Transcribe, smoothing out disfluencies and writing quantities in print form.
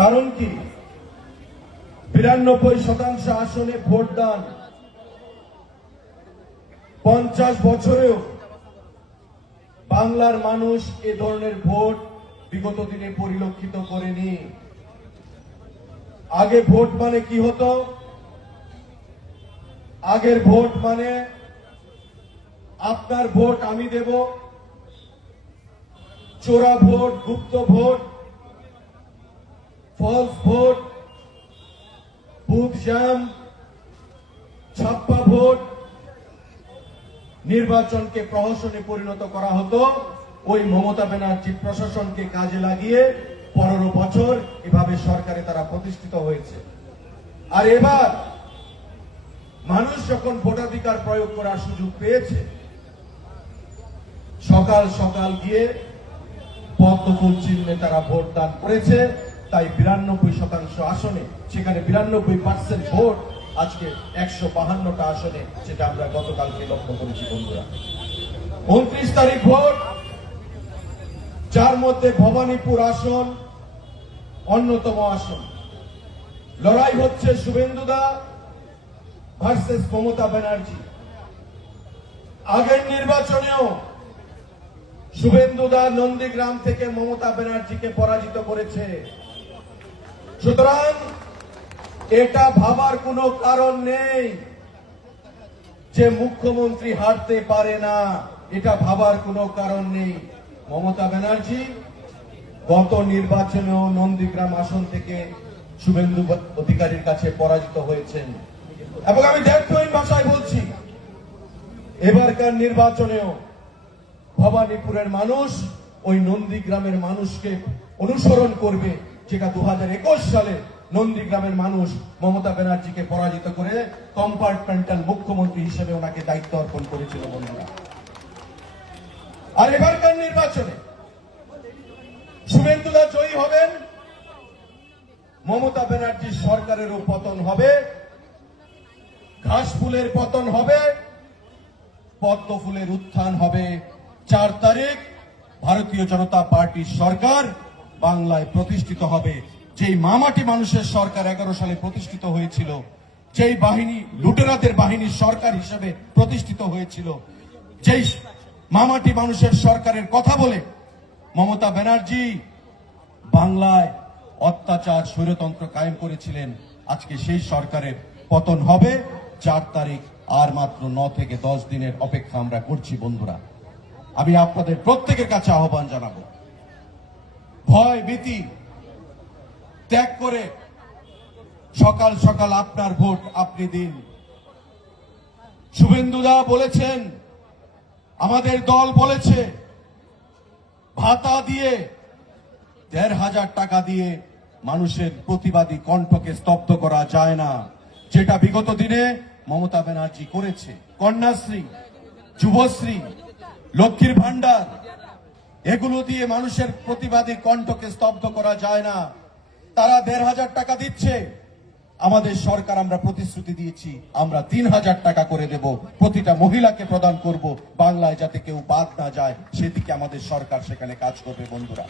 কারণ কি 92% আসনে ভোটদান 50 বছরেও বাংলার মানুষ এ ধরনের ভোট বিগত দিনে পরিলক্ষিত করেনি। আগে ভোট মানে কি হতো? আগের ভোট মানে আপনার ভোট আমি দেব, চোরা ভোট, গুপ্ত vote, false vote, booth jam, ছাপ্পা ভোট, নির্বাচনকে প্রহসনে পরিণত করা হতো। ওই মমতা ব্যানার্জি প্রশাসনকে কাজে লাগিয়ে 15 বছর এভাবে সরকারে তারা প্রতিষ্ঠিত হয়েছে। আর এবার মানুষ যখন ভোটাধিকার প্রয়োগ করার সুযোগ পেয়েছে, সকাল সকাল গিয়ে পদ্মফুল চিহ্নে তারা ভোটদান করেছে। তাই 92% আসনে, সেখানে 92% ভোট আজকে 152টা আসনে, যেটা আমরা গতকালকে লক্ষ্য করেছি বন্ধুরা। 29 তারিখ ভোট, যার মধ্যে ভবানীপুর আসন অন্যতম আসন। লড়াই হচ্ছে শুভেন্দুদা ভার্সেস মমতা ব্যানার্জি। আগের নির্বাচনেও শুভেন্দুদা নন্দীগ্রাম থেকে মমতা ব্যানার্জিকে পরাজিত করেছে। সুতরাং এটা ভাবার কোনো কারণ নেই যে মুখ্যমন্ত্রী হারতে পারে না, এটা ভাবার কোনো কারণ নেই। মমতা ব্যানার্জি গত নির্বাচনেও নন্দীগ্রাম আসন থেকে শুভেন্দু অধিকারীর কাছে পরাজিত হয়েছেন। এবং আমি দায়িত্বহীন ভাষায় বলছি, এবারকার নির্বাচনেও ভবানীপুরের মানুষ ওই নন্দীগ্রামের মানুষকে অনুসরণ করবে, যেটা 2021 সালে নন্দীগ্রামের মানুষ মমতা ব্যানার্জিকে পরাজিত করে কম্পার্টমেন্টাল মুখ্যমন্ত্রী হিসেবে ওনাকে দায়িত্ব অর্পণ করেছিল বন্ধুরা। আর এবারকার নির্বাচনে শুভেন্দুদা জয়ী হবেন, মমতা ব্যানার্জির সরকারেরও পতন হবে, ঘাসফুলের পতন হবে, পদ্মফুলের উত্থান হবে। 4 তারিখ ভারতীয় জনতা পার্টির সরকার বাংলায় প্রতিষ্ঠিত হবে। যেই মামাটি মানুষের সরকার 11 সালে প্রতিষ্ঠিত হয়েছিল, যেই বাহিনী লুটেরাদের বাহিনীর সরকার হিসেবে প্রতিষ্ঠিত হয়েছিল, যেই মামাটি মানুষের সরকারের কথা বলে মমতা ব্যানার্জি বাংলায় অত্যাচার স্বৈরতন্ত্র কায়েম করেছিলেন, আজকে সেই সরকারের পতন হবে। 4 তারিখ, আর মাত্র 9 থেকে 10 দিনের অপেক্ষা আমরা করছি বন্ধুরা। আমি আপনাদের প্রত্যেকের কাছে আহ্বান জানাবো, ভয় ভীতি ত্যাগ করে সকাল সকাল আপনার ভোট আপনি দিন। শুভেন্দুদা বলেছেন, আমাদের দল বলেছে, ভাতা দিয়ে 1,500 টাকা দিয়ে মানুষের প্রতিবাদী কণ্ঠকে স্তব্ধ করা যায় না, যেটা বিগত দিনে মমতা ব্যানার্জি করেছে। কন্যাশ্রী, যুবশ্রী, লক্ষ্মীর ভান্ডার, এগুলো দিয়ে মানুষের প্রতিবাদী কণ্ঠকে স্তব্ধ করা যায় না। তারা 1,500 টাকা দিচ্ছে, আমাদের সরকার আমরা প্রতিশ্রুতি দিয়েছি আমরা 3,000 টাকা করে দেব, প্রতিটা মহিলাকে প্রদান করব, বাংলায় যাতে কেউ বাদ না যায় সেদিকে আমাদের সরকার সেখানে কাজ করবে বন্ধুরা।